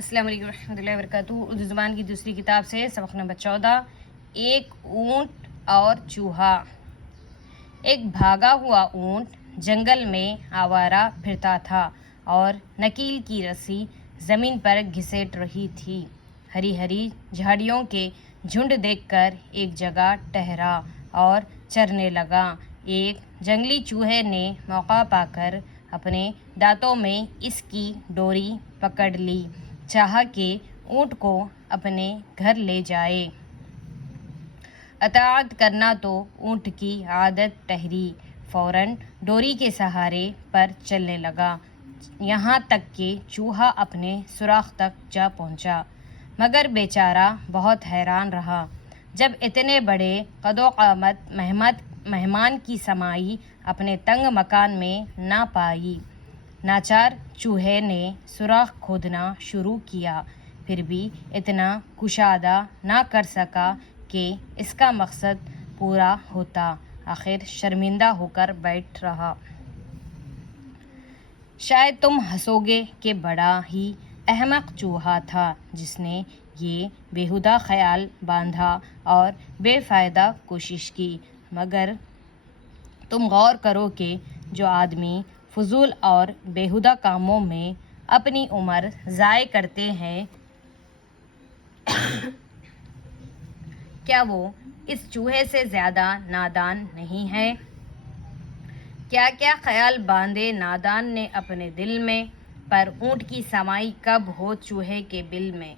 السلام علیکم ورحمۃ اللہ وبرکاتہ۔ اردو زبان کی دوسری کتاب سے سبق نمبر 14، ایک اونٹ اور چوہا۔ ایک بھاگا ہوا اونٹ جنگل میں آوارہ پھرتا تھا اور نکیل کی رسی زمین پر گھسیٹ رہی تھی۔ ہری ہری جھاڑیوں کے جھنڈ دیکھ کر ایک جگہ ٹھہرا اور چرنے لگا۔ ایک جنگلی چوہے نے موقع پا کر اپنے دانتوں میں اس کی ڈوری پکڑ لی، چاہا کہ اونٹ کو اپنے گھر لے جائے۔ اطاعت کرنا تو اونٹ کی عادت ٹھہری، فوراً ڈوری کے سہارے پر چلنے لگا، یہاں تک کہ چوہا اپنے سوراخ تک جا پہنچا، مگر بیچارہ بہت حیران رہا جب اتنے بڑے قد و قامت مہمان کی سمائی اپنے تنگ مکان میں نہ پائی۔ ناچار چوہے نے سوراخ کھودنا شروع کیا، پھر بھی اتنا کشادہ نہ کر سکا کہ اس کا مقصد پورا ہوتا، آخر شرمندہ ہو کر بیٹھ رہا۔ شاید تم ہنسو گے کہ بڑا ہی احمق چوہا تھا جس نے یہ بیہودہ خیال باندھا اور بے فائدہ کوشش کی، مگر تم غور کرو کہ جو آدمی فضول اور بیہودہ کاموں میں اپنی عمر ضائع کرتے ہیں، کیا وہ اس چوہے سے زیادہ نادان نہیں ہے؟ کیا کیا خیال باندھے نادان نے اپنے دل میں، پر اونٹ کی سمائی کب ہو چوہے کے بل میں۔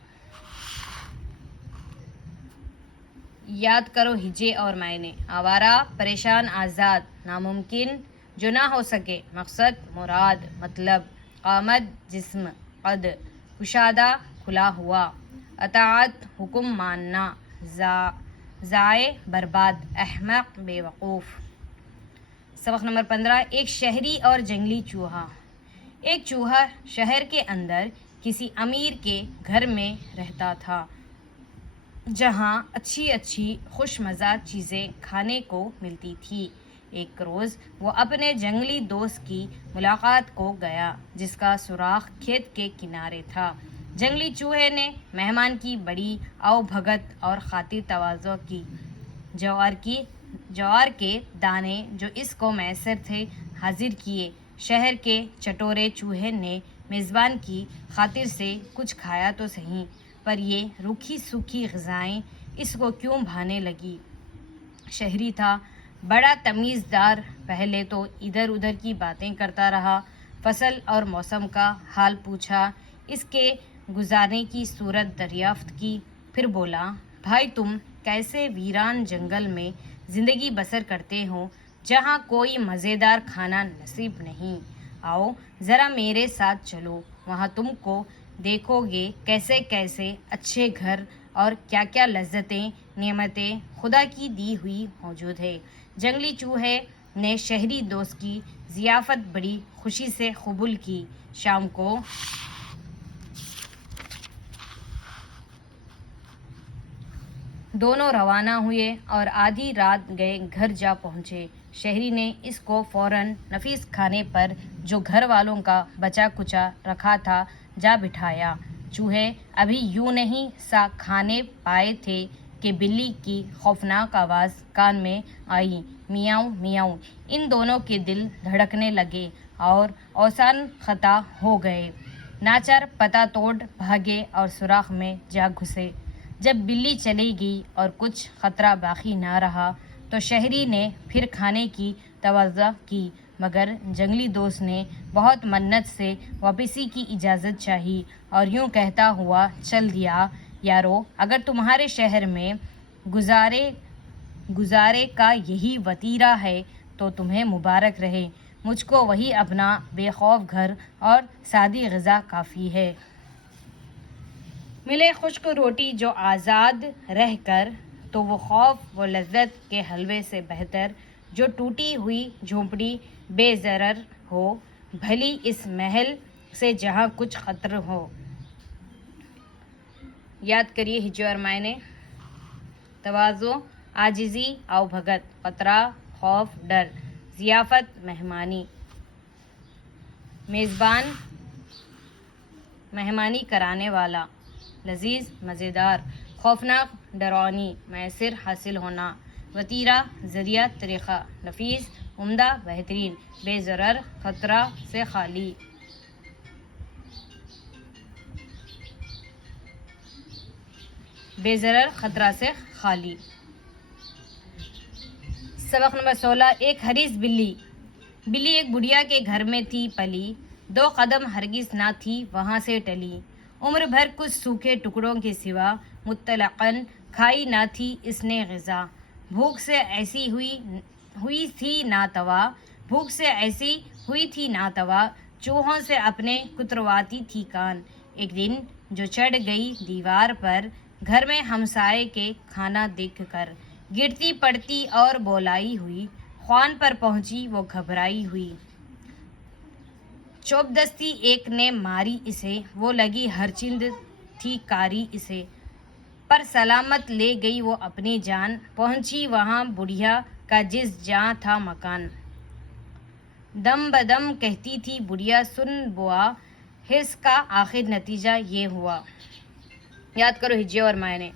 یاد کرو ہجے اور معنی۔ آوارہ، پریشان، آزاد، ناممکن جو نہ ہو سکے، مقصد، مراد، مطلب، قامت، جسم، قد، کشادہ، کھلا ہوا، اطاعت، حکم ماننا، ضائع، برباد، احمق، بے وقوف۔ سبق نمبر 15، ایک شہری اور جنگلی چوہا۔ ایک چوہا شہر کے اندر کسی امیر کے گھر میں رہتا تھا، جہاں اچھی خوش مزہ چیزیں کھانے کو ملتی تھی۔ ایک روز وہ اپنے جنگلی دوست کی ملاقات کو گیا، جس کا سوراخ کھیت کے کنارے تھا۔ جنگلی چوہے نے مہمان کی بڑی آؤ بھگت اور خاطر تواضع کی۔ جوار کے دانے جو اس کو میسر تھے حاضر کیے۔ شہر کے چٹورے چوہے نے میزبان کی خاطر سے کچھ کھایا تو صحیح، پر یہ روکھی سوکھی غذائیں اس کو کیوں بھانے لگی۔ شہری تھا، بڑا تمیز دار، پہلے تو ادھر ادھر کی باتیں کرتا رہا، فصل اور موسم کا حال پوچھا، اس کے گزارنے کی صورت دریافت کی، پھر بولا، بھائی تم کیسے ویران جنگل میں زندگی بسر کرتے ہو جہاں کوئی مزیدار کھانا نصیب نہیں؟ آؤ ذرا میرے ساتھ چلو، وہاں تم کو دیکھو گے کیسے کیسے اچھے گھر اور کیا کیا لذتیں نعمتیں خدا کی دی ہوئی موجود ہے۔ جنگلی چوہے نے شہری دوست کی ضیافت بڑی خوشی سے قبول کی۔ شام کو دونوں روانہ ہوئے اور آدھی رات گئے گھر جا پہنچے۔ شہری نے اس کو فوراً نفیس کھانے پر جو گھر والوں کا بچا کچا رکھا تھا جا بٹھایا۔ چوہے ابھی یوں نہیں سا کھانے پائے تھے کہ بلی کی خوفناک آواز کان میں آئی، میاؤں میاؤں۔ ان دونوں کے دل دھڑکنے لگے اور اوزان خطا ہو گئے۔ ناچار پتہ توڑ بھاگے اور سوراخ میں جا گھسے۔ جب بلی چلی گئی اور کچھ خطرہ باقی نہ رہا تو شہری نے پھر کھانے کی تقاضا کی، مگر جنگلی دوست نے بہت منت سے واپسی کی اجازت چاہی اور یوں کہتا ہوا چل دیا، یارو اگر تمہارے شہر میں گزارے کا یہی وتیرہ ہے تو تمہیں مبارک رہے، مجھ کو وہی اپنا بے خوف گھر اور سادی غذا کافی ہے۔ ملے خشک روٹی جو آزاد رہ کر تو وہ خوف و لذت کے حلوے سے بہتر جو ٹوٹی ہوئی جھونپڑی بے ضرر ہو، بھلی اس محل سے جہاں کچھ خطر ہو۔ یاد کریے ہجے اور معنی۔ تواضع، عاجزی، آؤ بھگت، خطرہ، خوف، ڈر، ضیافت، مہمانی، میزبان، مہمانی کرانے والا، لذیذ مزیدار، خوفناک ڈراؤنی، میسر حاصل ہونا، وتیرہ ذریعہ طریقہ، نفیس عمدہ بہترین، بے ضرر خطرہ سے خالی۔ بے ضرر خطرہ سے خالی۔ سبق نمبر 16۔ ایک حریص بلی۔ بلی ایک بڑھیا کے گھر میں تھی پلی، 2 قدم ہرگز نہ تھی وہاں سے ٹلی، عمر بھر کچھ سوکھے ٹکڑوں کے سوا مطلقاً کھائی نہ تھی اس نے غذا، بھوک سے ایسی ہوئی تھی ناتوا، چوہوں سے اپنے کترواتی تھی کان، ایک دن جو چڑھ گئی دیوار پر، گھر میں ہمسائے کے کھانا دیکھ کر، گرتی پڑتی اور بولائی ہوئی، خوان پر پہنچی وہ گھبرائی ہوئی، چوبدستی ایک نے ماری اسے، وہ لگی ہر چند تھی کاری اسے، پر سلامت لے گئی وہ اپنی جان، پہنچی وہاں بڑھیا کا جس جاں تھا مکان، دم بدم کہتی تھی بڑھیا سن بوا، حرص کا آخر نتیجہ یہ ہوا۔ یاد کرو ہجے اور معنی۔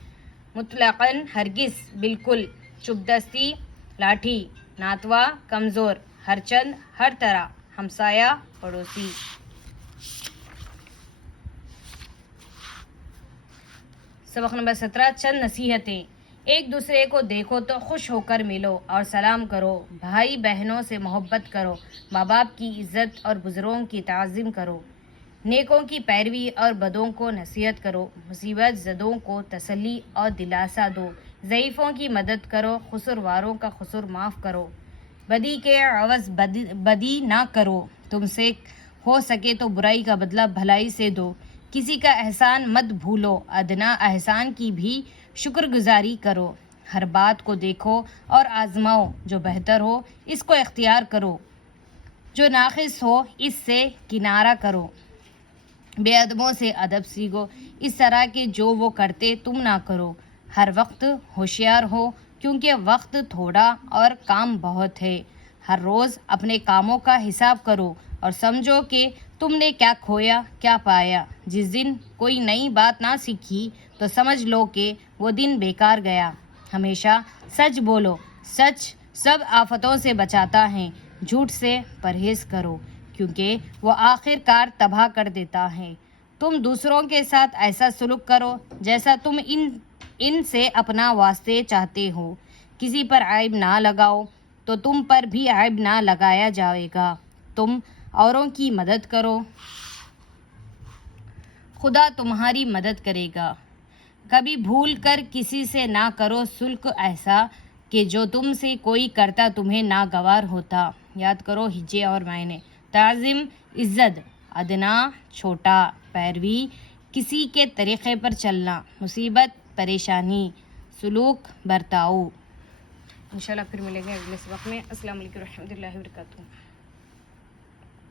مطلقاً ہرگز، بالکل، چوبدستی لاٹھی، ناتوا کمزور، ہر چند ہر طرح، ہمسایہ پڑوسی۔ سبق نمبر 17۔ چند نصیحتیں۔ ایک دوسرے کو دیکھو تو خوش ہو کر ملو اور سلام کرو، بھائی بہنوں سے محبت کرو، ماں باپ کی عزت اور بزرگوں کی تعظیم کرو، نیکوں کی پیروی اور بدوں کو نصیحت کرو، مصیبت زدوں کو تسلی اور دلاسا دو، ضعیفوں کی مدد کرو، قصورواروں کا قصور معاف کرو، بدی کے عوض بدی نہ کرو، تم سے ہو سکے تو برائی کا بدلہ بھلائی سے دو، کسی کا احسان مت بھولو، ادنا احسان کی بھی شکر گزاری کرو، ہر بات کو دیکھو اور آزماؤ، جو بہتر ہو اس کو اختیار کرو، جو ناقص ہو اس سے کنارہ کرو، بے ادبوں سے ادب سیکھو، اس طرح کے جو وہ کرتے تم نہ کرو، ہر وقت ہوشیار ہو کیونکہ وقت تھوڑا اور کام بہت ہے، ہر روز اپنے کاموں کا حساب کرو اور سمجھو کہ تم نے کیا کھویا کیا پایا، جس دن کوئی نئی بات نہ سیکھی تو سمجھ لو کہ وہ دن بیکار گیا، ہمیشہ سچ بولو، سچ سب آفتوں سے بچاتا ہے، جھوٹ سے پرہیز کرو کیونکہ وہ آخر کار تباہ کر دیتا ہے، تم دوسروں کے ساتھ ایسا سلوک کرو جیسا تم ان سے اپنا واسطے چاہتے ہو، کسی پر عیب نہ لگاؤ تو تم پر بھی عیب نہ لگایا جائے گا، تم اوروں کی مدد کرو، خدا تمہاری مدد کرے گا، کبھی بھول کر کسی سے نہ کرو سلوک ایسا کہ جو تم سے کوئی کرتا تمہیں ناگوار ہوتا۔ یاد کرو ہجے اور معنی۔ تعظیم عزت، ادنا چھوٹا، پیروی کسی کے طریقے پر چلنا، مصیبت پریشانی، سلوک برتاؤ۔ انشاءاللہ پھر ملیں گے اگلے سبق میں۔ السلام علیکم ورحمۃ اللہ وبرکاتہ۔